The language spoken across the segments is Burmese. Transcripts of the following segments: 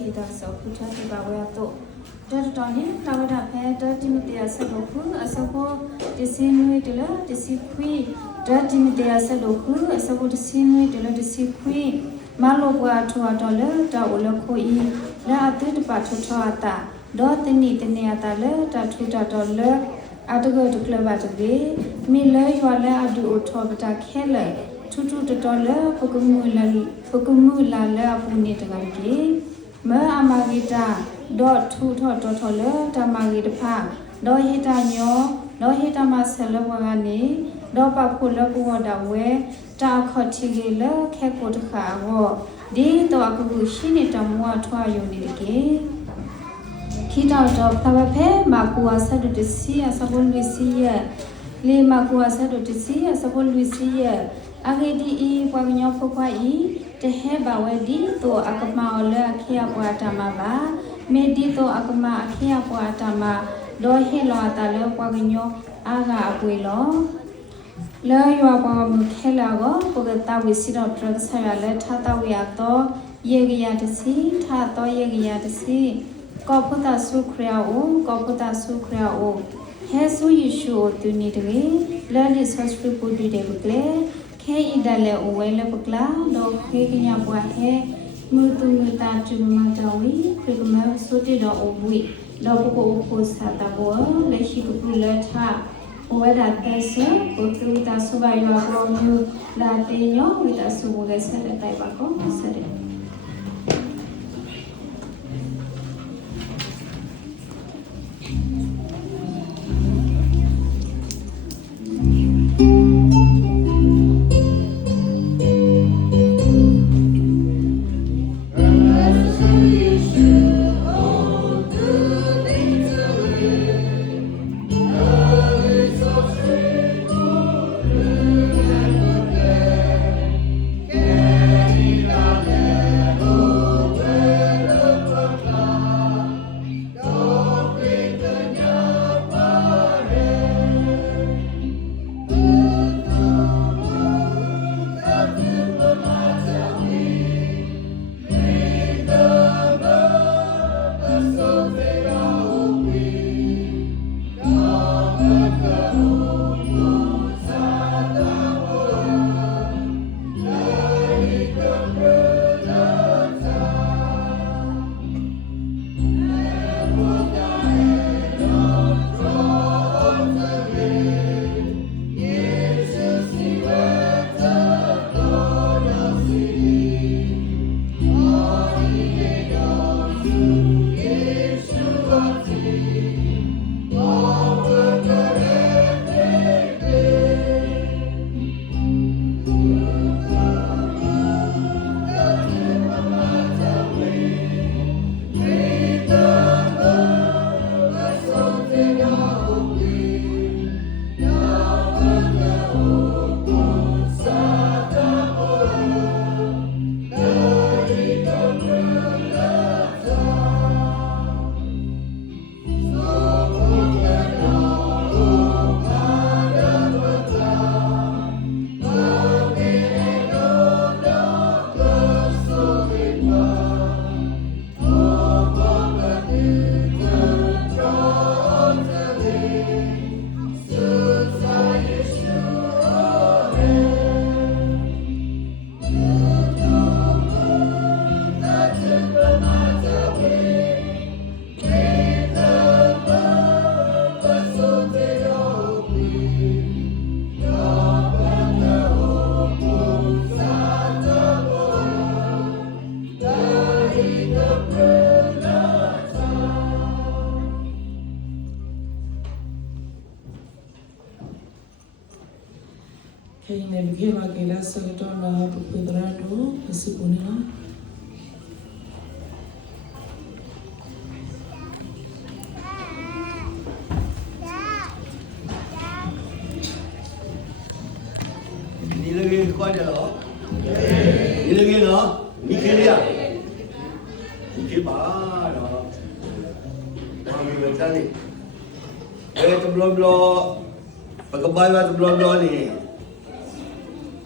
ခေတာဆောခုချတိပါဝရတော့တော်တော်နဲ့တာဝဒဖဲတော်တိမတရားဆက်လို့ခုအစဖို့တစင်းနွေတလတစီခွေတော်တိမတရားဆက်လို့ခုအစဖို့တစင်းနွေတလတစီခွေမလောဘွားထွားတော်လေတာဝလခိုဤလာအတိတပါထွားတာဒေါ်တနိတနေယတာလေတာထူတာတော်လေအတကောတကလဘတ်ကေမိလေရွာလေအဒူထောပတာခဲလေထူထူတော်လေပကမှုလာလေအပူနေတကကြီးမအမဂီတာဒေါ်ထူထောတော်လေတမဂီတဖဒေါ်ဟိတညောဒေါ်ဟိတမဆလဝကနေဒေါ်ပခုလဘဝဒဝဲတာခေါတိကေလေခဲကိုတခါဝဒီတော့အခုရှိနေတမွားထွားယုံနေကေခိတောတော့ဖဖဲမကူအဆတ်တစီအစပေါ်လူစီယလေမကူအဆတ်တစီအစပေါ်လူစီယအဂေဒီဤပွားညောဖခွာဤတဟဲဘဝဒီတော့အကမောလခိယပွားတမပါမေဒီတော့အကမခိယပွားတမဒေါ်ဟေလောတာလောပွားညောအာဂအပွေလောလဲရွာပွားမခဲလာကိုပုဂတဝိစီတော့ပရဆရာလဲထာတဝရတော့ယေဂယတစီထာတော့ယေဂယတစီကောပတာဆုခရအိုကောပတာဆုခရအိုဟဲဆုယေရှုတူနေတကေလဲလစ်ဆော့စပူဒီတေဘကလေခဲဣဒလေအိုဝဲလေပကလာတော့ခေကညာပွားဟဲမူတူမတာတူမတာဝီခေကမဆုတိတော့အိုဝီတော့ပကိုပိုစာတာဘောလက်ရှိကပူလက်ထဝဲဒါတဲဆပုတူတာဆုဘယောကောမြူလာတေညောဝီတာဆုဝဲဆက်တဲ့တိုင်ပါကောဆက်တဲ့Kayaknya lebih lagi lah sekitar nak berpindah dulu meskipun ini lagi kau ada lo, ini lagi lo, mikir dia, mikir bah lo, kami macam ni, belum pakai belum ni.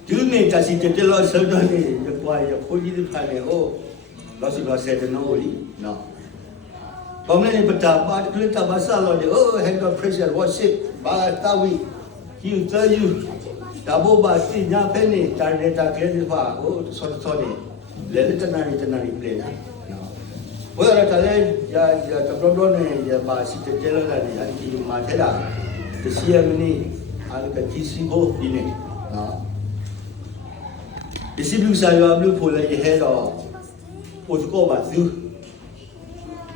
Chứ mình chả chỉ tiền lo sớm thôi thì được quay được khối đi được phải này ô လောစီလောဆယ်တနိုးလီနော်ဘာမလဲပတာပါကလစ်တာဘာဆာလောဒီoh head of pressure what's it ဘာတာဝီ you tell you ဒါဘောပါစီညာဖဲနေတာနေတာကဲဒီပါဟိုဆော်တယ်လေတနာရီပြေတာနော်ဘယ်တော့လဲယာတပရိုနဲ့ယာပါစီတဲလာနေအဒီမာထဲတာတစီယမနီအားကကြီးစီဖို့ဒီနေနော်ဒီစီဘလူစာရွာဘလူဖိုလေဟဲတော့ပို့ကောပါသူ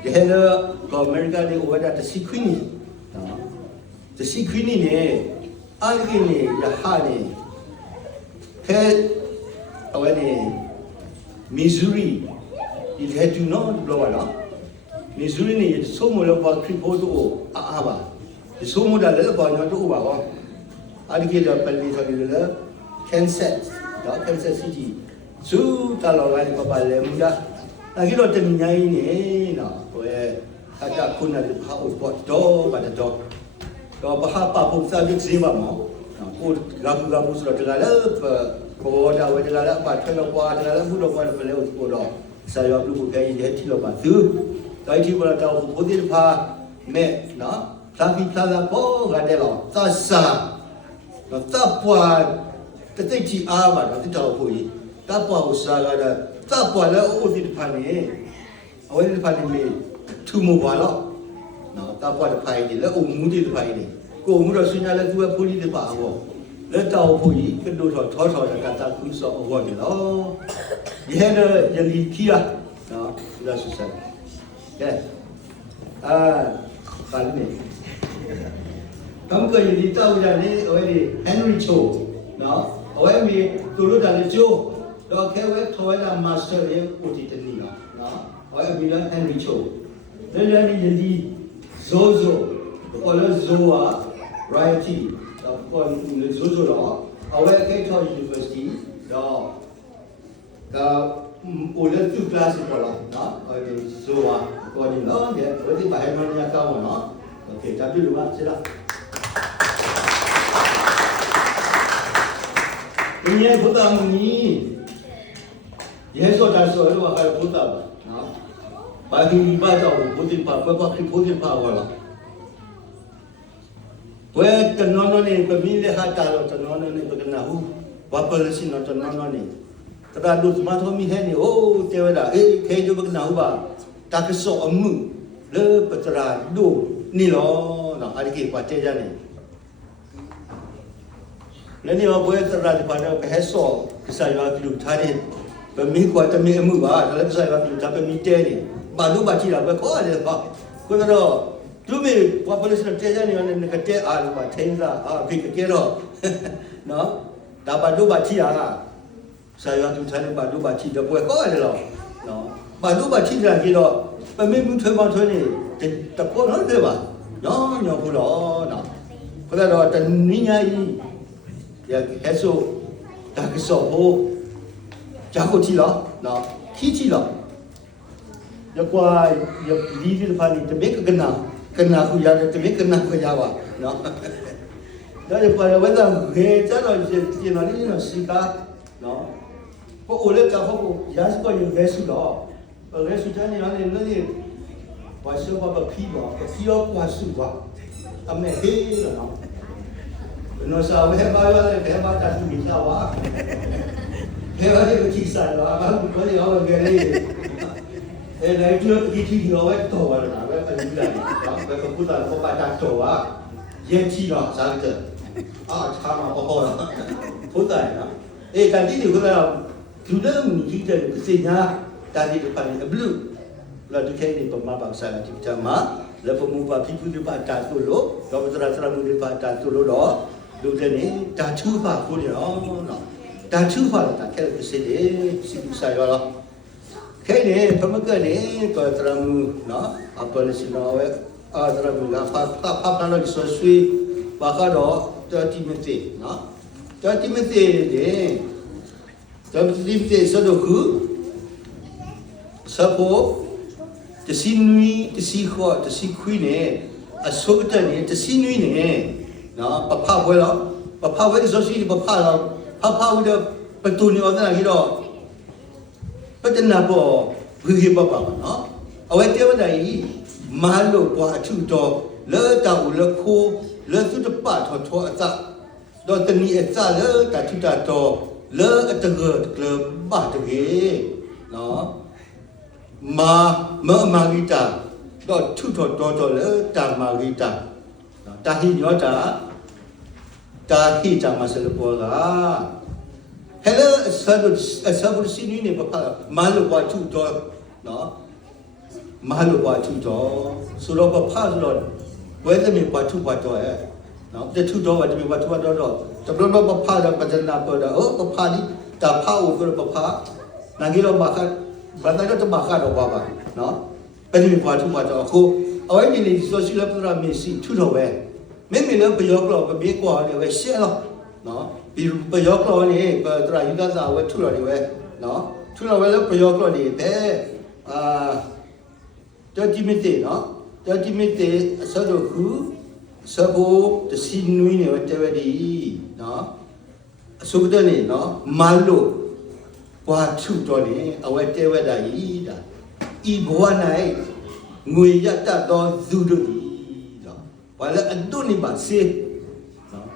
ဒီဟဲတော့အမေရိကန်တွေဝါဒတစီခွင်းနေနော်တစီခွင်းနေအားကြီးနေရဟာနေခဲအဝဲနေမီဇူရီဒီဟဲတူနော်လောပါနော်မီဇူရီနေဆိုမလောပါခရီပို့တော့အားပါဒီဆိုမဒါလည်းပေါ်ညတော့ပါဘောအားကြီးတော့ပလီဆိုဒီလေကန်ဆက်တော့ကန်ဆက်စီတီဇူတလောလိုက်ပပလေမူယာအခုတော့တမညာကြီးနေနော်ဟိုရဲ့အတာခုနကဟာဥပတ်တော့ဘာတော့ဘာဟာပါဖို့စာပြီးစီပါမောကိုဂါဘူဆိုတော့တကလည်းပေါ်တာဝဲတကလည်းပါထွက်တော့ပွားတကလည်းဘူးတော့ပွားတယ်လေကိုတော့စာရွက်လူကိုခဲရင်တဲ့တိလို့ပါသူတိုင်းတိပေါ်တော့ဘုဒ္ဓဖာမဲ့နော်သာဘီသာလာပေါ်ရတယ်လို့သတ်စာတော့တပ်ပွားတတိချီအားပါတော့တိတော်ဖို့ကြီးတပ်ပွားကိုစားရတာတပ်ပွားလည်းအိုဒီဖာနေအဝဲဒီဖာနေမေထူမပါတော့နော်တပ်ပွားတဲ့ဖိုင်ကြီးလည်းအုံမူဒီတဲ့ဖိုင်ကြီးကိုမှုတော့ဆွေးနွေးလည်းသူကဖိုးကြီးတဲ့ပါဘောလက်တော်ဖို့ကြီးကတော့ထောရကတာကူစောအဝတ်နော်ဒီဟဲ့ရလီခီယာနော်ဒါဆိုစမ်းကဲပါလိမ့်တော့ကရလီတောက်ရနေဟိုလေဟန်ရီချိုနော်ဟိုမီသူတို့တယ်ဂျိုတော့ခဲဝဲထောရမာစတာရဲ့ကိုတီတနီနော်ဟိုမီလာဟန်ရီချိုလဲရလီဇိုပေါ်လဲဇိုဝါRighty, on the Zuzura, our Cato University, the older two classes for not so according to the what if I have money account or not? Okay, that will what sit up. In here, put on me. Yes, what I saw, I put up. By the putting power. ဝဲတနော်နော်နေပမီလေဟာတာတော့တနော်နော်နေပကနာဟုဘာပလစီနော်တနော်နော်နေတရာဒုစမတော်မီဟဲနေအိုးတဲဝဲတာအေးခဲဂျပကနာဟုပါတာကဆောအမှုလေပတရာဒိုနီလောနော်အရိကေပါတဲကြနေလည်းနေဘွဲတရာဒီပါတော့ခဲဆောကစားရွာကလူထားတယ်ပမီကွာတမီအမှုပါဒါလည်းကစားရွာကလူထားပမီတဲနေဘာလို့ပါချီတာပဲခေါ်ရတယ်ပါကိုတော့သူမေဘာပလစတဲကြနေနေကတဲအားလို့ပါထင်းစားဖိကဲတော့နော်ဒါပါတို့ပါချီရတာဆာရွာသူထားနေပါတို့ပါချီတော့ပွဲကောရတယ်လို့နော်ပါတို့ပါချီကြကြီးတော့ပမေမှုထွေးပေါင်းထွေးနေတပေါ်တော့တယ်ပါနော်ညောဘူးတော့နော်ခရတော့တနည်းညာကြီးရဟဲဆိုဒါကစောဟိုဂျာကိုချီလို့နော်ခီချီလို့ရကွာရလီဒီဖာနီတဘေကကနာkena aku ya te me kena aku ya wa no dari para wala ge cha lo ji no ni no sika no ko ole cha ho ko ya su ko yu ge su lo ge su cha ni no ni wa su ba ba phi ba phi yo kwa su ba ame he no no sa we ba yo le be ba ta su ni sa wa he ba ni ko chi sa lo ba ko ni ho ge le lại chưa đi thi rồi tổ là vậy phải như này đó vậy không có là có bài đặt tổ á yên chi nó sao được cha mà có hồi đó phút này đó cái đi điều cái nào thứ đó mình chỉ cần cái gì nha ta đi được phần blue là tôi thấy thì tôi mà bảo sai là chỉ cho má làผมmua vào phim phim bài đặt tổ lỗ rồi bây giờ là mua bài đặt tổ lỗ đó đối với này ta chưa vào cô điều đó ta chưa vào là ta cái gì đấy xin sai rồi cái này phải mất cái này coi tram nó apa là xin nói tram là pháp nó số suy và cái đó cho Timothy nó cho Timothy để cho Timothy sao được cứ sao phốจะสินุยจะสิขอจะสิคุยเนี่ยอสุกจะเนี่ยจะสินุยเนี่ยเนาะปะพาไว้แล้วปะพาไว้ที่โซเชียลปะพาเราพาไว้เดี๋ยวประตูนี่เอาตั้งแต่กี่ดอกปัจจุบันบ่ ဝိဟိပပပါနော်အဝဲတေဝဒိုင်မာလို့ပွားထုတော်လဲတောက်လဲခိုးလဲသူတပတ်ထောအသက်တော့တနည်းအသက်လဲတထုတတော်လဲအတကကလပါတကေနော်မာဂီတာတော့ထုတော်လဲတာမာဂီတာတာဟိညောတာတာဟိတာမဆလပေါ်ကဟဲ့လဲဆဘစီနီနေပပမာလို့ပွားထုတော်နော်မာလို့ပွားထုတော်ဆိုတော့ပပဆိုတော့ဝဲသမီးပွားထုပွားတော်ရဲ့နော်တထုတော်ဝဲသမီးပွားထုပွားတော်တော့တဘလို့ပပတော့ပဒနာပေါ်တော့ပပဒီတာဖာဦးဆိုတော့ပပနာကြီးတော့မာခဘာသာတော့မာခတော့ပါနော်ပဒမီပွားထုပွားတော်အခုအဝိဒီနေဆိုရှယ်ပရိုဂရမ်စီထုတော်ပဲမင်းမလည်းပယောကလောဘေကွာလေပဲရှယ်တော့နော်ဒီပယောကလောနေပတရာယူကစားဝဲထုတော်တွေပဲနော်ထုတော်ပဲလည်းပယောကလောနေပဲ30 minutes နော်30 minutes အစတော့ခုစဘောတစီနွေးနေတယ်ဝဒီနော်အစုတဲ့နေနော်မာလို့ဘွာထုတော်နေအဝဲတဲဝဲတာကြီးဒါဤဘဝ၌ငွေရတတ်သောသူတို့ဒီနော်ဘာလဲအတုန်နေပါစေနော်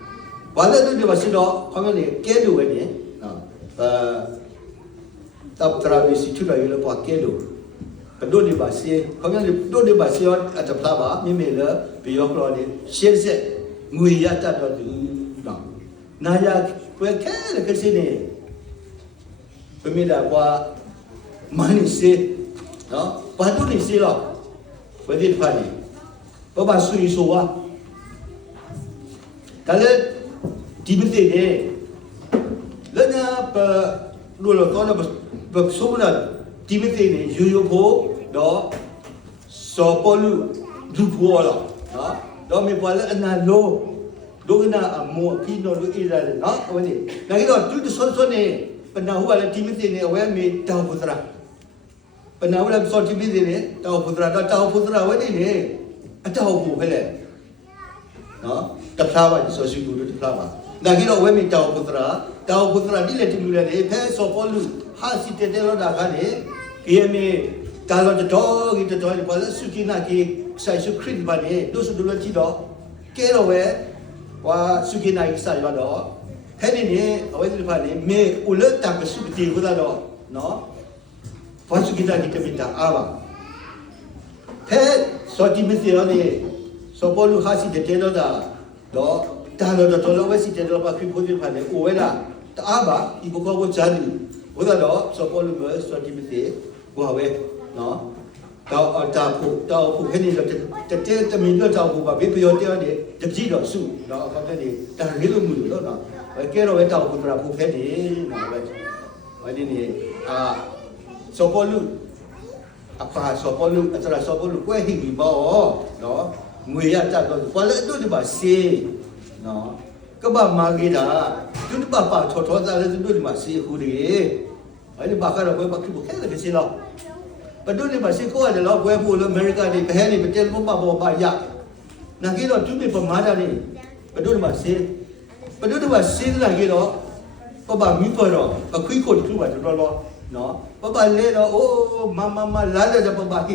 ဘာလဲအတုန်နေပါစေတော့ခေါင်းကနေကဲလို့ပဲနေနော်တပ်တရာဘီစီထုတော်ရလို့ပွားကဲလို့ဒိုဒီဘာစီခေါင်းကနေဒိုဒီဘာစီအတဖလာပါမိမေလဘီယောကလောနေရှင်းဆက်ငွေရတတ်တော့သူနော်နာယာကွယ်ခဲတဲ့ကစီနေပမိတာကွာမနီစီနော်ဘာတို့နေစီလောဝေဒီဖာနီဘာဆူရီဆိုဝါဒါလေဒီမတေနေလနာပလိုလောတော့ဘဆိုမနာဒီမတေနေယူယူဖို့တော့စောပေါ်လူဒူဖို့လာနော်တော့မေပေါ်လာအနာလိုဒုကနာအမောဖီနိုလူအီရာနော်ဝင်းနေဒါကြီးတော့သူဆွနေပနာဟူကလည်းဒီမတေနေအဝဲမေတောင်ဖုဒရာပနာဟူလည်းစောဒီမတေနေတောင်ဖုဒရာတော့တောင်ဖုဒရာဝင်းနေအတောင်ဖို့ပဲလေနော်တဖလာပါဆိုရှိကူတဖလာပါဒါကြီးတော့ဝဲမေတောင်ဖုဒရာဒီလေတီလူလေဖဲစောပေါ်လူဟာစီတေတေလို့ဒါကလေKMA ကာလောတတော်ကြီးတော်ကြီးဘာလဲစုကိနာကြီးဆိုင်စုခရစ်ဘာနေတို့စုတို့လကြည့်တော့ကဲတော့ဝဲဝါစုကိနာကြီးဆိုင်ရတော့ဟဲ့နေအဝဲဒီဖာနေမေဦးလက်တကစုတိကိုတော့နော်ဘာစုကိနာကြီးတပိတာအာပါဟဲ့စောတိမစီရနေစောပေါ်လူဟာစီတေတေတော့တော့တာလောတော်လောဝဲစီတေတော့ပါခရစ်ဖို့ဒီဖာနေဦးဝဲလာတအားပါဒီဘကောကိုဂျာဒီဘုရားတော့စောပေါ်လူပဲစောတိမစီဘာဝဲနော်တာဖို့ခင်းနေတော့တမင်းတော့တောက်ဖို့ပါဘေးပြောတရားနေတကြည့်တော့စုနော်အခါတည်းတာလေးလို့မှုလို့နော်ကဲတော့ပဲတောက်ဖို့ပြဖို့ဖဲနေနော်ပဲဒီနေ့စောပေါ်လူအပါစောပေါ်လူအစရာစောပေါ်လူကွဲဟိပြီးပေါ့နော်ငွေရတတ်တော့ဘာလဲတို့ဒီပါစေနော်ကပမာဂီတာသူတပထောသားလဲတို့ဒီမှာစေဟူတယ်အဲ့ဒီဘာကတော့ဘယ်ဘာကိဘခဲလဲစေလောပဒုန်နေပါစီကိုရတယ်လို့ဘွဲဖို့လို့အမေရိကန်နေဘဲနေပတဲလို့ပါရနာကြီးတော့သူ့ပြပမာတာနေပဒုန်မှာစီပဒုန်မှာစီလာကြီးတော့ပမီပေါ်တော့အခွိကိုတူပါတော့နော်ပလဲတော့အိုးမလာတဲ့ပခိ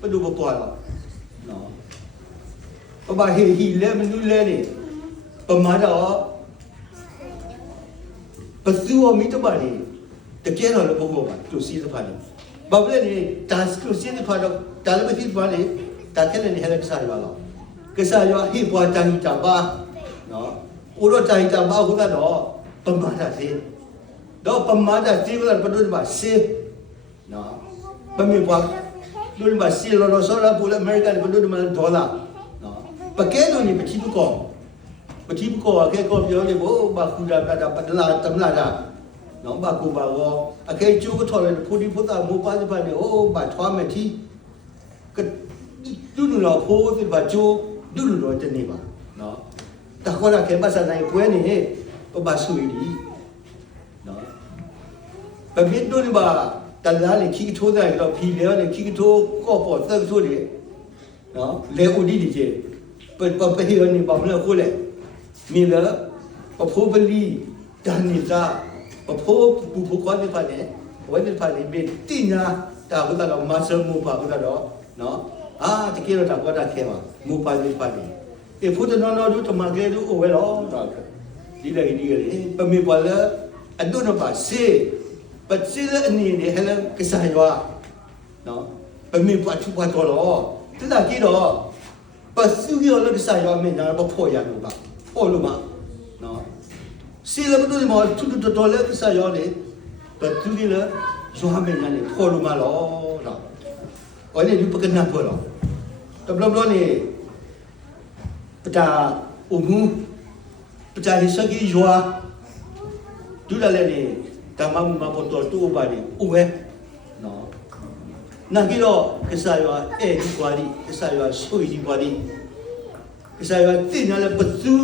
ပဒုပေါ်တော့နော်ဟီလဲမနူးလဲနေပမာတော့ပစုအမီတပါနေတကယ်တော့လည်းဘောပါသူစီးသဖာနေဘာလဲနေဒါစကူစီးသဖာတော့ဒါလည်းမဖြစ်ပါလေဒါကလည်းနေဟဲ့ကစားရပါလားကစားရဟိပွားတိုင်းတာပါနော်ဦးတော့တိုင်းတာပါဟုတ်တော့ပမာတာစီတော့ပမာတာစီကလည်းဘယ်လိုပါစီနော်ပမေပွားလို့ပါစီလောဆောလာပူလာအမေရိကန်ဘယ်လိုမှဒေါ်လာနော်ပကဲလို့နေပတိပကောအခဲကောပြောနေဘောဘာခုဒါပလာတမလာတာနော်ဘာကိုဘာရောအခဲကျိုးထော်တယ်ဖူဒီဖုတာမိုးပါးပါနေအိုးဘာထွားမတီကဒုလူလောဖိုးဒီဘာကျိုးဒုလူလောတနေပါနော်တခေါ်လာခဲပါစနိုင်ပွဲနေဘာဆူရီနော်ပပိဒုန်ဘာတလားလေခီထိုးတယ်တော့ဖီလေလေခီထိုးကော့ပေါ်သက်ထိုးလေနော်လေဦးဒီဒီကျေပဟီရနေပါမလို့ခိုးလေမီလာပဖိုးပလီတန်နေတာပဖိုးပူပူကွာနေပါနဲ့ဝဲနေပါလေဘေးတင်ညာ တာဘုဒ္ဓတော်မဆမှုပါဘုဒ္ဓတော်နော်အာတကယ်တော့တာဘုဒ္ဓခဲပါမူပါလိပါလိအေဖုဒ္ဓနော်တို့တမကဲတို့အိုဝဲတော့ဒီလေဒီလေပမေပါလာအဒုနပါစေပတ်စီလအနေနဲ့ဟဲ့ကစားရွာနော်ပမေပါချူပါတော်တော့တဒါကြီးတော့ပတ်စုရောလကစားရွာမင်းနာဘဖို့ရလို့ပါဖို့လို့မနော်စီလဘတို့ဒီမှာသူတို့တော်လကစားရွာလေပတ်သူကြီးလေရွာမင်းနာလေဖို့လို့မလို့နော်ဟိုလေဒီပကနာဖို့တော့တဘလဘလနေပတာအမှုပတာဒီစကြီးရွာဒူလာလေနေတမမပေါ်တော်တူပါနေဥပဲနော်နာကြီးတော့ကစားရွာအဲ့ဒီကွာဒီကစားရွာဆွေဒီကွာဒီကစားရွာတင်ရလဲပသူ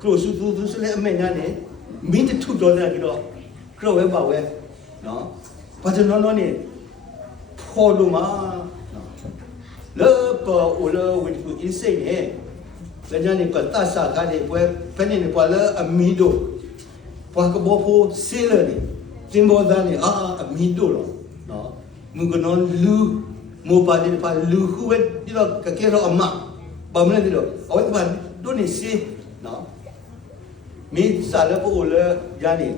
ကလိုစုသူစလဲအမေညာနေမင်းတူတော်တယ်ကြီးတော့ကလိုဝဲပါဝဲနော်ဘာကျွန်တော်နေဖော်လို့မှာနော်လောပေါ်ဦးလောဝစ်ကူအင်းစိနေလက်ညနေကတဆာခါနေပွဲဖနေနေပေါ်လာအမီဒိုပွားကဘောဖို့စီလနေတင်ဘောသားနေအမီဒိုတော့နော်မူကနော်လူမိုပါဒီပါလူခုဝဲဒီတော့ကကဲတော့အမဘာမလဲဒီတော့အဝဲပါဒိုနေစီနော်မင်းစားလို့ပို့လေယာနေ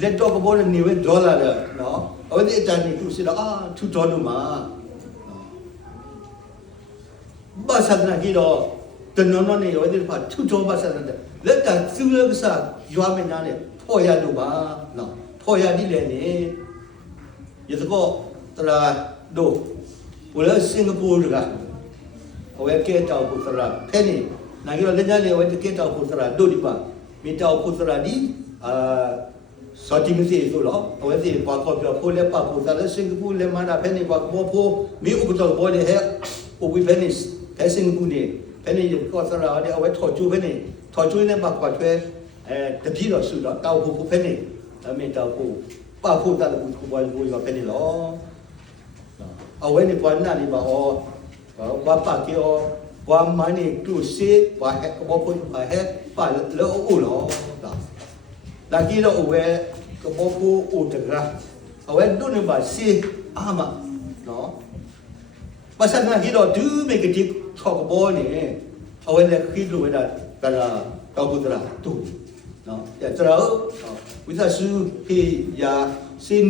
လက်တော့ကဘောနေဝဲဒေါ်လာနော်အဝဲဒီအတန်နေသူစီတော့$2မှာဘာသာနာကြီးတော့တနော်နေရောဒီပါ$2ဘာသာနာလက်ကသူလကစားရွာမင်းနာနေဖော်ရလို့ပါနော်ဖော်ရဒီလေနေရတော့တရာဒိုဝလာစင်ကာပူကဟိုကဲတောက်ပုသရာဖဲနေနိုင်ရောလက်ညလေဝဲကဲတောက်ပုသရာဒိုဒီပါမီတောက်ပုသရာဒီစောတိမစီဆိုတော့ဟိုစီပါကောပြဖိုလေပါပုသရာစင်ကာပူလေမနာဖဲနေပါဘောဖိုမီဥပတော်ဘောလေဟဲဥပဖဲနေကဲစင်ကာပူနေဖဲနေကောသရာဒီအဝဲထော်ကျူဖဲနေထော်ကျူနေပါကွာထွဲတပြည့်တော့ဆူတော့တောက်ဖို့ဖဲနေအမေတောက်ဖို့ပါဖို့တလည်းကိုဘောဘောရဖဲနေလောအဝဲနေပွားနာနေပါဟောဘာပါကေဟောဘာမနီတူစီဘာဟဲဘောဖို့ဘာဟဲပါလောအိုလောလာကြီးတော့အဝဲကဘောဖို့အိုတကရာအဝဲဒုနေပါစီအာမနော်ပါစနာကြီးတော့ဒူးမေကတိခေါ်ဘောနေအဝဲလည်းခိလို့ဝဲတာကလာတောက်ဘူးတရာတူနော်တရာဝိသစုဖေယာစင်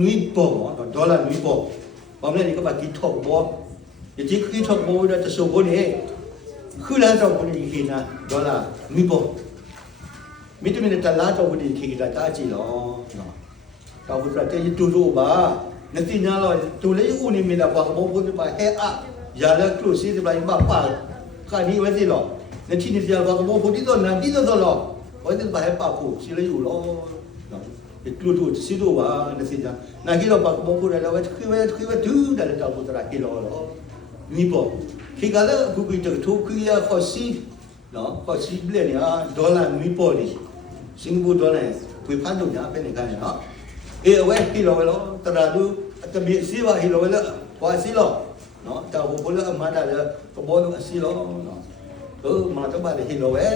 နွိပေါ်ဒေါ်လာနွိပေါ်ဘာမလဲဒီကပါကီထောက်ဘောဒီကီထောက်ဘောတဲ့ဆိုဘောနေခူလာတော့ဘုန်းကြီးခေနာဒေါ်လာနွိပေါ်မိတမင်းတလာတော့ဘုန်းကြီးခေတာတာကြည့်လောနော်တောက်ဘူးတရာတေတူလို့ပါနတိညာလောတူလေးဦးနေမိတာဘာဘောဘုန်းကြီးပါဟဲအရာလက်ကလို့စီးတယ်ပါပါခါဒီဝဲစီလောနတိနေကြဘာဘောဘုန်းကြီးတော့နန်တီတော့လောဝဲတယ်ပါဟဲပါဖို့စီလေးယူလောဒီကလို့စီတော့ပါနေစီကြနာကြီးတော့ဘာဘောဖို့လည်းဝဲခွေဒူးတယ်တော့ဘုရားကီလောလောမိပေါ်ခိကလည်းခုကိတထိုခွေရခေါ်စီနော်ခေါ်စီဘလက်ညာဒေါ်လာမိပေါ်ဒီစင်ကာပူဒေါ်လာဝေဖန်တော့ညာပဲနေကြတယ်နော်အေးဝဲကီလောလောတရာဒူအတမီစီဝါဟီလောလောဟွာစီလောနော်တာဘဘလအမတာလေကဘောလုံးအစီလောနော်မာတော့ပါလေဟီလောဝဲ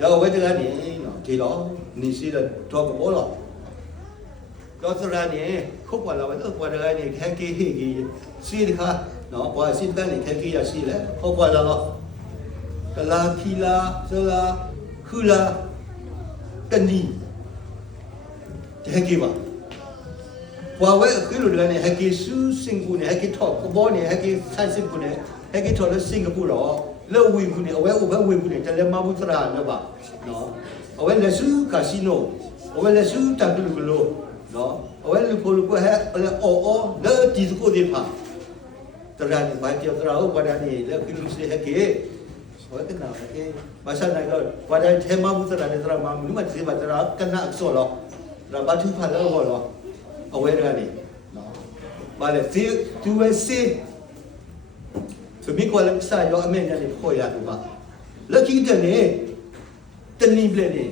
ရောဝဲတကနေနော်ဒီလောနီစီတော့ကဘောလောတော့စရနေခုတ်ပါလာတော့ပေါ်ရနေခဲကေဟီကြီးစီတခါနော်ပွာစီတန်နေခဲကေရစီလေခုတ်ပါလာတော့ကလာခီလာဆလာခူလာတနီခဲကေပါပွာဝဲအခုလိုလည်းနေဟကေဆူစင်ကူနေဟကေထောက်ဘောနေဟကေဆန်စင်ကူနေဟကေထောက်လို့စင်ကာပူတော့လောဝီကူနေအဝဲအဝဲဝီကူနေတလဲမဘူးသရာနော်ပါနော်အဝဲလက်ဆူကာစီနိုအဝဲလက်ဆူတပ်တူကလို့နော်အဝဲလူဖို့လူကိုဟဲအော်လဲဒီစကိုဒီဖာတရာနေဘာပြောတရာဟုတ်ဘာဒနေလဲကိလူစီဟကေဝဲကနာဟကေဘာသာနိုင်တော့ဘာဒထဲမှာဘူးတရာနေတရာမမတ်စီဘာတရာကနာအစောလောရဘာသူဖာလောဘောလောအဝဲကနေနော်ဘာလဲစီသူဝဲစီသူမိကွာလက်စားရောအမေညာနေခေါ်ရတယ်ပါလက်ကြီးတဲ့နေတနည်းပလက်နေ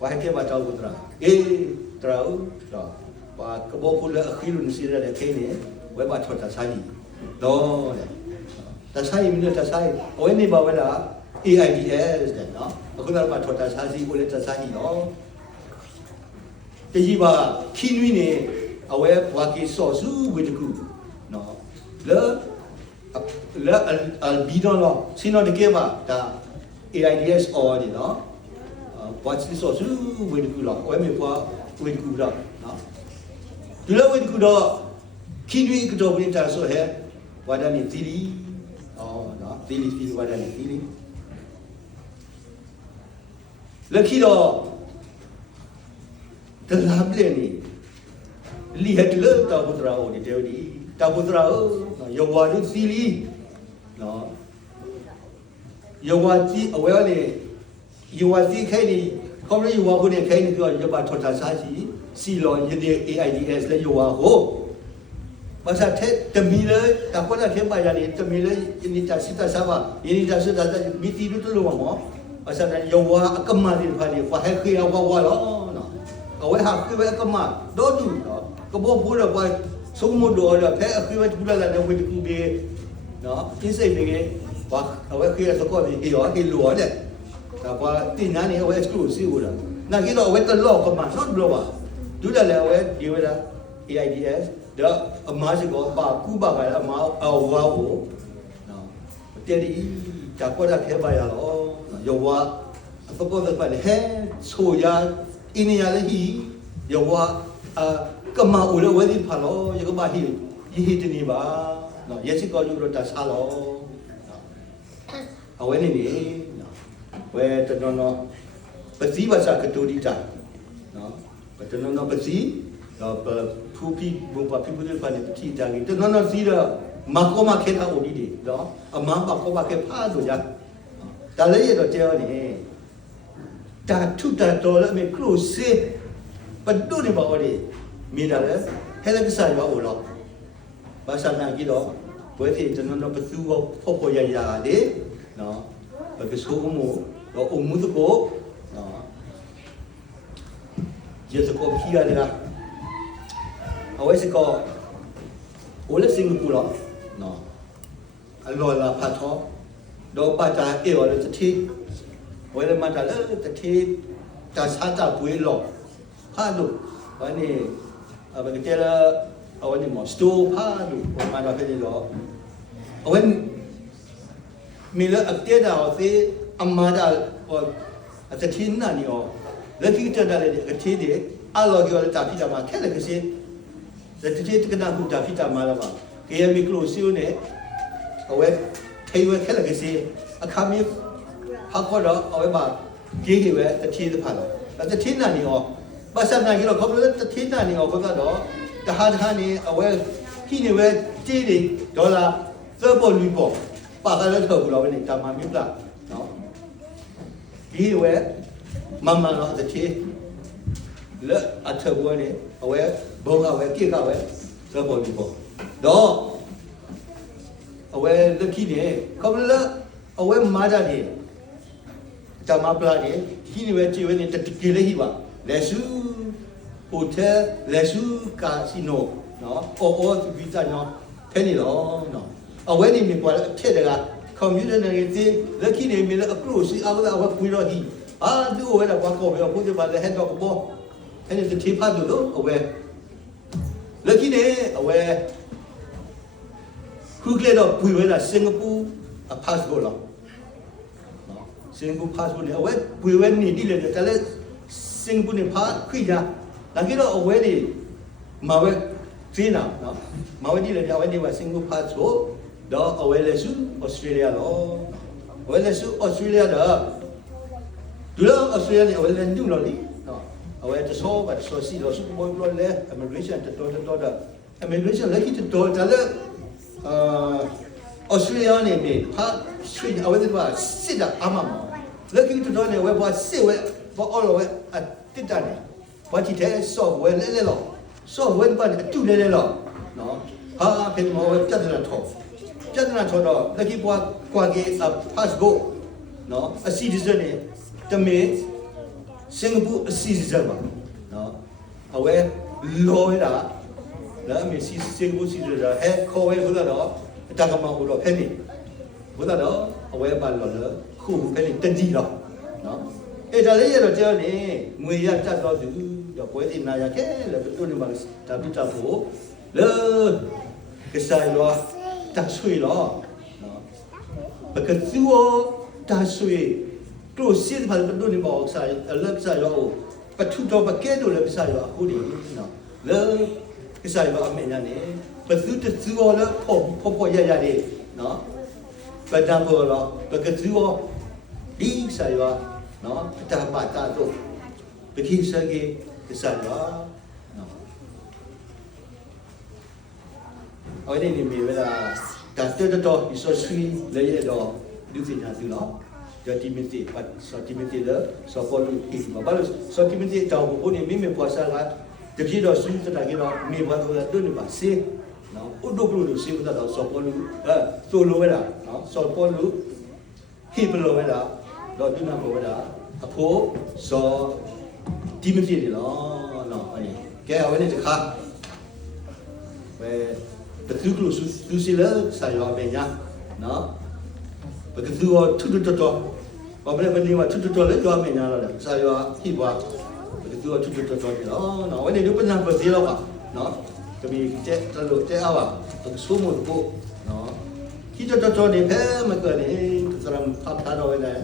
ဝါဟကေဘာတောက်ဘူးတရာအေးတရာဦးတော့ဘာကဘောဖူလာအခီလူနစီရတဲ့ခဲနေဝဲဘာချောတာဆိုင်တော့တဆိုင်မင်းတဆိုင်ဝဲနေပါဝဲလား AIDS တဲ့နော်အခုတော့ဘာချောတာဆိုင်ကိုလည်းတဆိုင်နော်တကြီးပါခီနွီနေအဝဲဘွာကီဆော့စုဝေတကူ le bidon lo sino de ke ba da AIDS or ni no watch this also we ku lo we me kwa we ku da no du lo we ku do ki dwi ku do ni ta so he wa da ni ti li no ti li wa da ni ti li le ki do de la ple ni li het le ta bu tra o ni de ni ta bu tra o yo wa du si li no yo wa ji awe le yo wa ji khai ni ko le yo wa bu ne khai ni ko yo ba thot ta sa ji si lo yin de AIDS le yo wa ho ba sa the de mi le ta ko na the ba ya ni de mi le ni ta si ta sa ba ni ta si ta mi ti lu tu lo mo ba sa na yo wa akama ni pha ni fa hai khia wa wa lo no awe ha khia wa akama do tu no ko bo bu lo ba so mo do lo phe khia wa tu la na we tu be no in sai be ke wa awe khia so ko ni yo ke lo de ta kwa tin na ni awe exclusive la na ki lo awe ta lo ko ma so do ba du da le awe di we da AIDS ဒါအမားစကောပါကူပါကအမားအဝါကိုနော်တဲဒီဒါကောတာခဲပါရလောယောဝါအပကောပါလေဟဲဆိုရအင်းရလေဟီယောဝါကမာဦးလေဝဒီဖာလောယကဘာဟီယဟီတနီပါနော်ယစီကောယူရတာဆာလောအဝဲနေနေနော်ဝဲတနော်နော်ပစီဝါစာကတူဒီတာနော်ပတနော်နော်ပစီတော့ဖူပီဘုံပါပီပူတယ်ပါနေတီတာကြီးတနော်နော်စီးတော့မကောမခဲတာအိုဒီဒီနော်အမန်ပါကောပါခဲဖားဆိုကြဒါလည်းရတော့ကြောနေတာထုတာတော်လည်းမကလို့စေပဒုန်ဘာဝဒီမိတာလေဟဲလကစားရောလို့ဘာသာနာကြီးတော့ဘယ်တိတနော်နော်ပသူဖို့ဖို့ရရလေနော်ဘယ်ကဆိုမို့တော့အမှုတကိုနော်ရစကောဖြီရတယ်လားအဝဲစကောအိုလက်စင်ကူလောနော်အလောလာဖတ်တော့တော့ပါတာအေော်လည်းတတိဝဲလမတာလည်းတတိတာစားတာပွေးလောဟာလို့ဘာနေဘယ်ကဲလာအဝဲနေမစတိုဖာလို့ဘာမှတော့ဖြစ်လို့အဝဲမီလာအတေတာအသေးအမာတာဟောအတတိနာနီယောလက်ကိတတာလည်းအတိတဲ့အလောကျော်တာပြတာမှာခဲလည်းကစီလက်တိတကနာကူတာပြတာမှာလားကေယမီကလိုစီယိုနဲ့အဝဲထေဝဲခဲလည်းကစီအခါမီဟာခေါ်တော့အဝဲပါကြီးကြီးပဲတတိတဖာတော့တတိနာနီယောပါစနာကြီးတော့ခေါ်လို့တတိနာနီယောဘကတော့တဟာနေအဝဲခိနေဝဲကြီးတွေဒေါ်လာသဘောလူပေါ်ပါကလည်းထုတ်ဘူးတော့နေတာမှမြတ်လားနော်ဒီဝဲမမတော့တတိလက်အထဘွားနေအဝဲဘုံကဝဲကိကဝဲသဘောလူပေါ်တော့အဝဲလက်ခိနေခေါ်လို့အဝဲမာတာနေတမပလာနေခိနေဝဲကြည့်ဝဲနေတတိကလေးဟိပါလက်စုဟိုတယ်လက်စုကာစီနိုနော်အော်ဗီဇာနော်ဖဲနေတော့နော်အဝဲနေမြပွားထက်တကကွန်ပျူတာနဲ့ဒီလက်ခိနေမြလဲအခုစီအဝဲအဝဲပွေတော့ဟိအာသူ့ဝဲတော့ဘာကောပဲဘုရားပါလဲဟဲ့တော့ဘောအဲ့ဒီတိဖတ်လို့အဝဲလက်ခိနေအဝဲခုကလေးတော့ပွေဝဲတာစင်ကာပူအဖတ်ကိုလောနော်စင်ကာပူဖတ်ကိုလေအဝဲပွေဝဲနေဒီလေတလဲစင်ကာပူနေဖတ်ခွိကြဒါကြတော့အဝဲနေမဝဲသိနာနော်မဝဲဒီလေအဝဲနေဝစင်ကာပူဖတ်ဆိုတော့အဝဲလေစုဩစတြေးလျလောအဝဲလေစုဩစတြေးလျတော့ဒူလောဩစတြေးလျအဝဲလေညူလောလီနော်အဝဲတဆောဘာဆိုစီလောစုဘိုးဘလောလေ immigration တော်တာ immigration လက်ခိတော်တယ်ဩစတြေးလျနေပြီဟာဆွေးအဝဲတဲ့ဘာစစ်တာအမမလက်ခိတော်နေဝဲဘာစစ်ဝဲဘာအော်ဝဲအတစ်တနေဘာတိတဲ့ software လဲလော software ဘာအတူလဲလောနော်ဟာဖေမောဝဲပြဿနာထောပြဿနာထောတော့လက်ခိပွားကွာကေအ passport နော်အစီဒီဇနေတမေစင်ကာပူအစီဒီဇပါနော်အဝဲလောရတာလာမေစီစင်ကာပူစီဒီဇဟဲခေါ်ဝဲဘုရားတော့တကမောတော့ဖဲနေဘုရားတော့အဝဲပါလောလခုဖဲနေတတိတော့နော်အဲ့ဒါလေးရတော့ကြောနေငွေရတတ်တော့သူတော့ပွဲဒီနာရခဲလေဘယ်လိုနေမှာဒါပြတာဖို့လေကစားရော ta sui lo nó cái chúa ta sui tôi xin phải bắt đầu đi bảo sai lớp sai rồi bắt thu cho bắt kết rồi lớp sai rồi cô đi nó lớp cái sai rồi mình này bắt thu cho chúa lớp phô ya đi nó bắt đầu rồi lo bắt cái chúa đi sai rồi nó ta bắt ta rồi bắt khi sai cái sai rồi ở đây thì mình là cả tôi cho đi so suy lấy đó điều gì là từ đó cho Timothy và so Timothy đó so Paul thì mà bao so Timothy chào của mình qua xa là từ khi đó suy cho cái đó mình vào đó tôi được bác sĩ nó út đục luôn suy của đó so Paul tôi luôn là nó so Paul khi bên luôn là đó tôi nói của đó phố so Timothy thì nó anh cái ở đây thì khác về cái thứ lúc thứ gì đó sai rồi về nhà nó và cái thứ thu và bây giờ mà thu lấy cho mình nhà rồi sai rồi khi qua cái thứ thu thì nó cái này nó bên nào bên gì đâu mà nó cái bị chết ta lụi chết ao à cái số một bộ nó khi cho này thế mà cái này cái làm pháp ta rồi này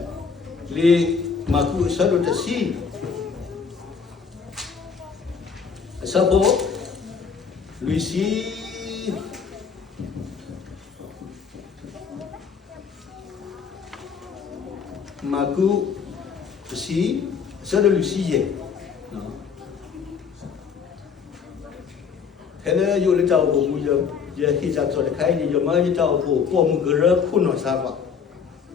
li mà cứ sợ được gì sao bố Lucy Maku si sada Lucy ye no thế là yêu lấy cháu của bây giờ khi ra rồi khai thì giờ mới cháu của một cái rớp phun nó sao vậy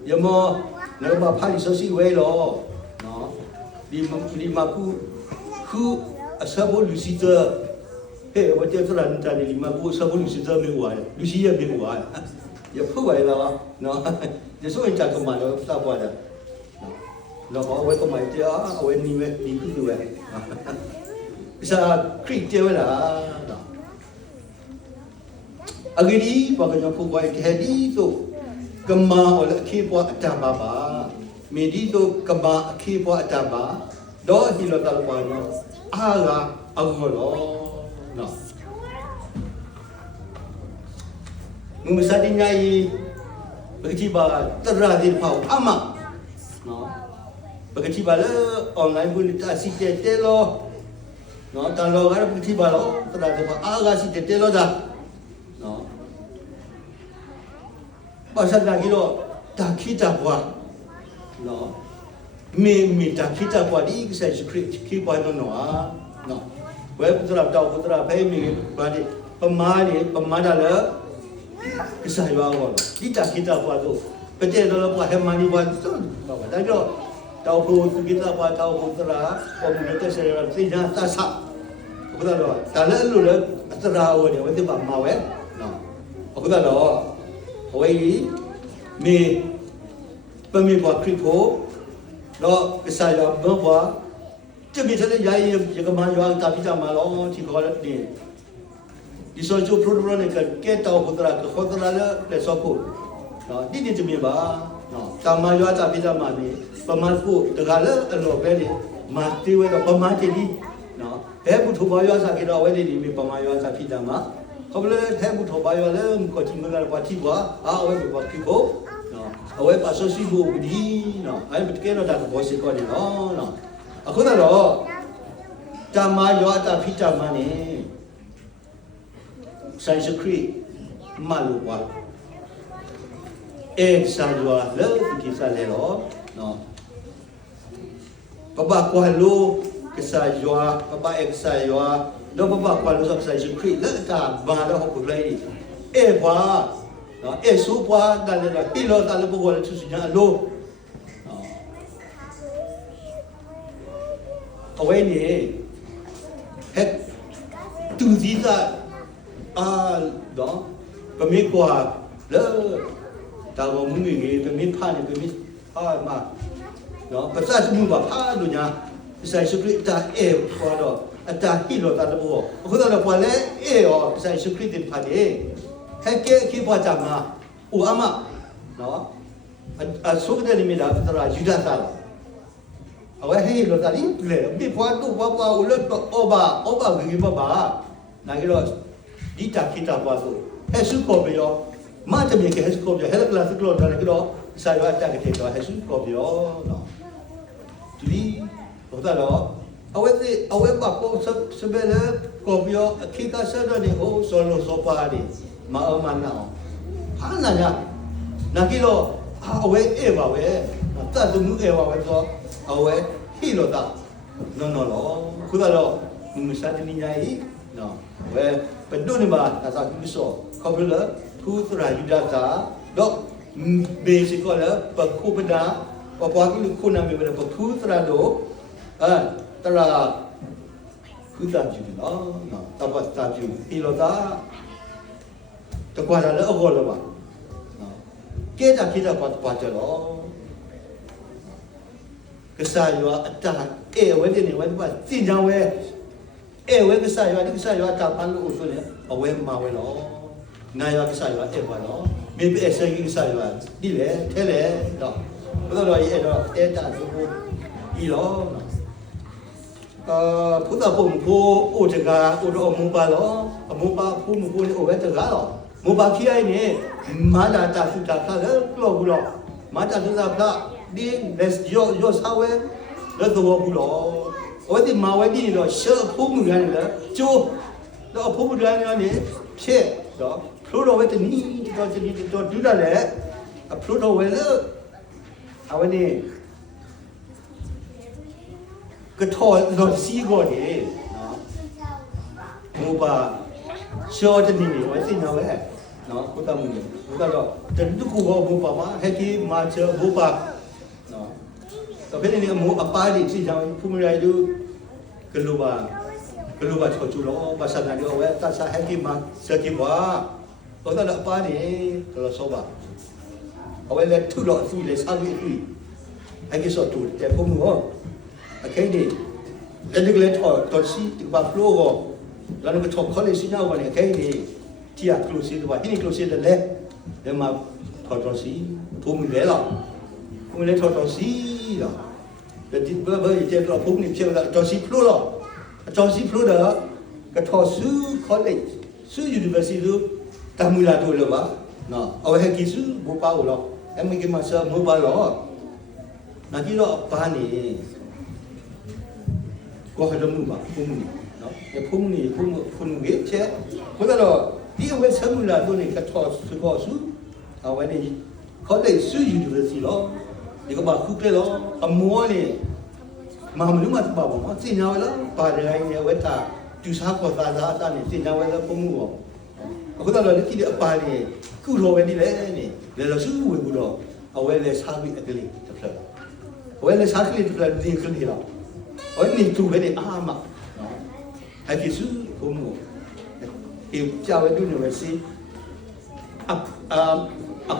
giờ mà nếu mà phải số si quay lo nó đi Maku sao bố Lucy tơ thế bây giờ tôi làm cái này Maku sao bố Lucy tơ mình hoài Lucy ye mình hoài giờ không vậy là nó giờ số anh chàng của mình nó sao vậy nó có với con mày chứ ở bên đi về đi cứ về sao creek tiêu là ở cái đi và cái nhóm phụ quay cái đi tu cầm mà hoặc là khi qua chạm bà mình đi tu cầm mà khi qua chạm bà đó thì là tao qua nó là ông rồi nó người sa đi ngay bởi vì bà tất ra thì phải ama nó bởi vì bà là online pun kita asik lo nó ta lo cái bởi vì bà lo tất ra thì phải asik lo dah nó bà sao ra cái đó ta kita qua nó mình ta kita qua đi cái sai script khi qua nó với tất ra phải mình bà đi pemah dah le kisah bawa kita buat tu betul dalam buat hemani buat tu dah jo tahu pun kita buat tahu pun terah komunitas saya tidak tak sah betul tak tak lalu le terah awak ni betul tak mau betul tak awak ni pemi buat kripto lo kisah bawa tu misalnya jaya jaga majuan tapi tak malu cikgu ni di soal produk ni kan tahu kontrak le lesoko, di cumi bah, tamu jual tapi dah mami, pemandu tegala elo beli mati we pemati di, butuh bayar sakit awal ni pemayar tapi dah mah, kalau butuh bayar le kau cuma kalau pati buat, awal buat kibo, awal pasal sibu di, ayam betul dah bosi kau ni, aku dah lo, tamu jual tapi dah mani. Saya sekri malu buat, saya jual le kita lelo, bapa kualu kita jual, bapa saya jual, do bapa kualu saya sekri le tak bahala hok lagi, buat, supa dalam kilo dalam buat susahnya lo, awal ni, tu tidak đó pemik kuah le tahu mungkin pemik pan pemik mà đó pasal semua apa dunia saya sekret tak kuah do tak hilo tak lepo aku tak lepo le saya sekret di pade heke kipa jama ama đó so kita ni mila tera juda tal awak hilo tadi le bi puan tu bapa ulat oba gigi bapa nak kira di tak kita buat tu, suka beliau, ma te mi ke hes ko hel kla tu klo da ke do sa yo ta ke te do hes ko bio no tu ho ta do awe ba ko se be le ko bio ki ka sa do ni o so lo so pa ni ma o ma na ha na ya na ki do awe e ba we ta tu mu e ba we so awe hi lo ta no lo ku da do mu sa ti ni ya yi no we pe do ni ba ta sa ki so ko bi le thu tu ra yu da sa do basic ko le pa ku pa da pa pa ki ku na me ba pa thu tu ra doตราคือตามอยู่เนาะตามตามอยู่อีโลตาตะกว่าแล้วเอาละว่ะเนาะเกตะคิดว่าปะจะเนาะกษาอยู่อ่ะตาเอเวนี่ว่าจินจังเวเอเวกษาอยู่นี่กษาอยู่ตาปันลูกซุเนี่ยเอาเวมาเวเนาะนายกษาอยู่เอว่าเนาะมีเอเซกษาอยู่ดิแหละแท้แหละเนาะบ่ต้องรออีเนาะเอตาดูอีโลเนาะพุทธภูมิโพโอจกาโอโดมุปาโลมุปาภูมิโพนี่โอเวตกาโลมุปาขี้ไอ้นี่มาดาตาสุตาคาแล้วกลัวบุโลมาดาสุตาพระดิเลสโยสาวเวแล้วตัวบุโลโอ้ที่มาไว้ดีโลเชื่อภูมิกันเลยจูแล้วภูมิกันนี่เช่เนาะพลูโตเวตนี่ตัวจะนี่ตัวดูได้แหละพลูโตเวลเอาไว้นี่ก็ทอดรถซีก่อนดิเนาะมูปาเชื่อจะนี่ไว้สินะเว้ยเนาะกูตามมึงกูตามเราจะดูกูว่ามูปามาให้ที่มาเจอมูปาเนาะแต่เป็นนี่มูอปาดิสิจังผู้มีอะไรดูกลัวชดจุลภาษาหน้าเดียวเว้ยตัดสายให้ที่มาเสียกี่ว่าเราตามอปาดิเราสอบเอาไว้เลยทุกหลอดทุกเลยสร้างวิธีให้กี่สอดถูกแต่พวกมึงโอเคดิแล้วนึกเลยถอดตอนซีติบาฟลูก็แล้วนึกถอดเขาเลยซีน่าวันนี้โอเคดิที่อยากคลูซีตัวที่นี่คลูซีเด็ดเดี๋ยวมาถอดตอนซีพุ่งมือเลยหรอพุ่งมือเลยถอดตอนซีหรอแต่ที่เบอร์เจ้าเราพุ่งนี่เชื่อแล้วตอนซีฟลูหรอตอนซีฟลูเด้อก็ถอดซื้อคอลเลจซื้อยูนิเวอร์ซิตี้ตามมือละตัวเลยวะเนาะเอาไว้ให้กินซื้อบุปผาหรอไอ้ไม่กินมาเชื่อมือปลาหรอนักที่เราปานี่ก็ให้เรามือมาพุ่งนี่เนาะไอ้พุ่งนี่พุ่งเวียดเช่เพราะฉะนั้นที่เอาไว้เชื่อมือละตัวนี้ก็ถอดซื้อก็ซื้อเอาไว้ในเขาเลยซื้อยูนิเวอร์ซิตี้หรอนี่ก็มาคุกเลยหรอเอามัวนี่มาไม่รู้มาที่บ้านผมสิ่งนี้เอาไว้แล้วปาอะไรเนี่ยไว้ตาจุดสามกว่าตาเนี่ยสิ่งนี้เอาไว้แล้วพุ่งมือเพราะฉะนั้นที่เดี๋ยวปาเนี่ยกู้รอไว้นี่แหละนี่เดี๋ยวเราซื้อไว้กู้รอเอาไว้เลยสร้างวิธีเลยจะเพลินเอาไว้เลยสร้างวิธีเพลินดีขึ้นทีละโอ้ยนี่ตัวเป็นอามาให้กิสุผมเอวเจ้าไว้ดูหน่อยสิ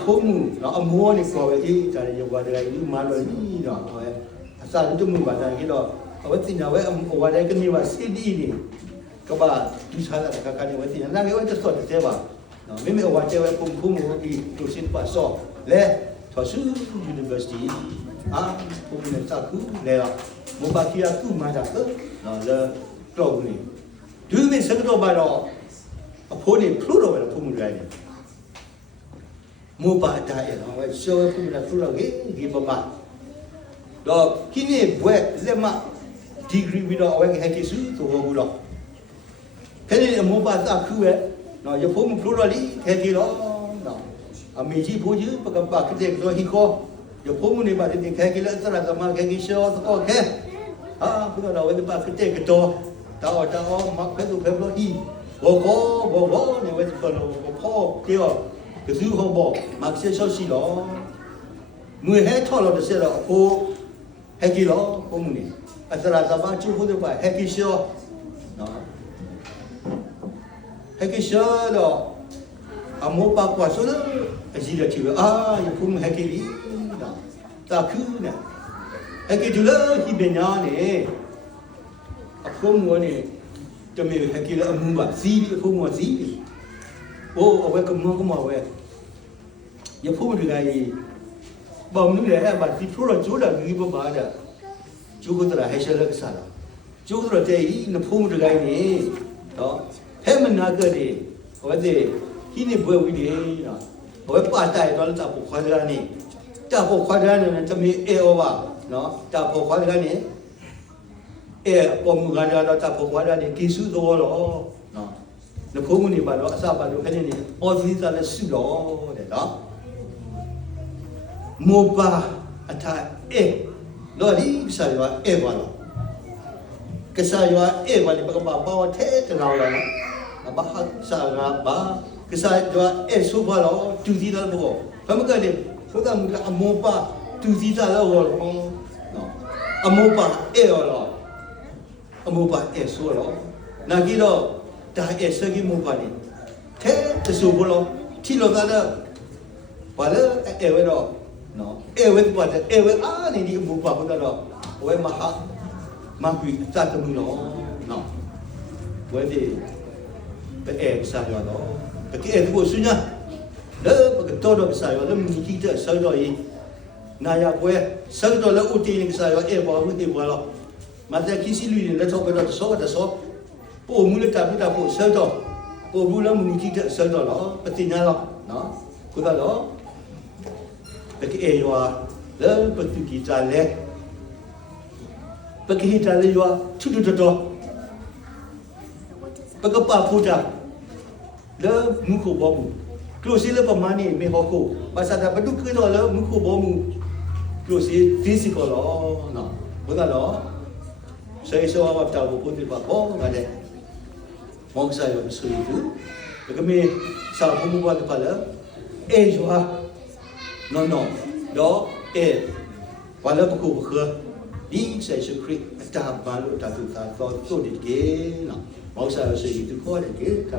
ผมเนาะมัวนี่ก็ไว้ที่จะอยู่ว่าอะไรอยู่มาเลยนี่เนาะเอาไว้สร้างจมูกว่าอะไรกี่ดอกเอาไว้ที่ไหนไว้เอาไว้ได้ก็นี่ว่าซีดีนี่ก็ว่าดูชาติอะไรกันนี่ไว้ที่นั่นก็ไว้จะสอนเจ้าว่าเนาะไม่เอาไว้เจ้าไว้ผมอีตัวสินปัสสาวะและทอซื้อ university ผมเนี่ยสักคือแล้วมุบาคียาตู้มาจากเนาะแล้วกล่องนี่ดูไม่สักตัวบาร์พวกนี้พลุเราเป็นผู้มือไรเนี่ยมุบาได้เนาะว่าโซ่ผู้มือไรพลุเรากี่บ้าดอกที่นี่บวชเล่มาดีกรีวิดเอาไว้ให้ที่สุดตัวบุรุษแค่นี้มุบาสักคือเนาะอย่าพูดพลุเราดิแค่ที่เราเนาะมีที่พูดเยอะประกันปากเด็กตัวฮิโก้อย่าพูดมันนี่มาที่นี่แค่กี่แล้วสระสมาแค่กี่เช้าก็แค่พวกเราไว้ที่ปากเด็กตัวตามักแค่ตัวแค่ตัวอีบอกเนี่ยไว้ที่ปากเราพ่อเกี่ยวก็ซื้อเขาบอกมักเสียเช้าสิหรอมือให้ทอดเราจะเสียหรอโอ้ให้กี่หรอพวกมันนี่สระสมาจูพูดได้ไปให้กี่เช้าเนาะให้กี่เช้าเนาะมุปากว่าสุดจีละทีว่าอย่าพูดให้กี่ดีตาคือเนี่ยให้กี่จุดเลยที่เป็นยาเนี่ยพวกมันเนี่ยจะมีให้กี่ละมุบะซีพวกมันซีโอ้เอาไว้ก็มาไว้อย่าพูดอะไรบอกมึงเลยบัดที่พูดเราจูดอะไรกี่บ้าจ้ะจูก็ตัวให้เชื่อเลิกสารจูก็ตัวเจ้าอีน่ะพูดอะไรเนี่ยเนาะให้มันน่าเกิดดิเอาไว้ที่นี่บัววิธีเนาะ ဘယ်ပါတိုင်တော့တာပေါ်ခွာကြနေတာပေါ်ခွာကြနေတမီအေအောပါနော်တာပေါ်ခွာကြနေအေပေါ်မူကြတော့တာပေါ်ခွာကြနေကိစုတော့တော့နော်နဖုံးနေပါတော့အစပါလို့ခဏနေအော်ဒီသာလည်းစုတော့တဲ့နော်မောပါအထာအေလော်ဒီစာရွာအေပါလားကစားရွာအေပါလေပကပါပေါ်တဲ့တနော်လားဘာဟာစာငါဘာကစားရွာအေဆိုပါတော့တူစီတော့ဘောဘာမကလေဆိုတာမကအမောပါတူစီတာတော့နော်အမောပါအေရောအမောပါအေဆိုတော့နာကြည့်တော့ဒါအေစကြီးမောပါလေခဲတဆူဘလို့ထီလောကလည်းဘာလဲအေဝဲတော့နော်အေဝဲပတ်အေဝဲအာနေဒီမောပါဘုတော့ဝဲမဟာမကွေစတ်မှုနော်ဝဲဒီပဲစားရတော့တကယ်ကိုစွညာလေပကတော့တော့စားရတော့မြည်ကြည့်တဲ့စားတော့ရင်နာရပွဲစားတော့လည်းဦးတင်စားရအေဘောဦးတင်ဘောလို့မတဲ့ကိစီလူရင်လက်တော့တော့ဆောပို့မှုလက်တာပြတာပို့စားတော့ပို့ဘူးလည်းမြည်ကြည့်တဲ့စားတော့လို့ပတိညာလို့နော်ကိုတော့တကယ်ရွာလေပတိကြတယ်လေပကိဟိတလေးရွာချွတ်တော့ပကပဖူတာလေမုခုဘောမူကလိုစီလေပမာနီမေဟကိုဘာသာဘဒုကတော့လေမုခုဘောမူကလိုစီဒီစီကောလောနော်ဘာသာလောဆေးဆောအပ်တာဘုတိပါဘောငါတဲ့မောင်ဆိုင်ရဆူတူကမေစာဖမှုဘာတပါလေအေဂျွာနော်တော့အေဘာလဲပကူခဒီဆေးရှုခရစ်တာဘာလို့တာတူတာတော့တို့ဒီကေနော်မောင်ဆိုင်ရဆူတူခေါ်တယ်ကေတာ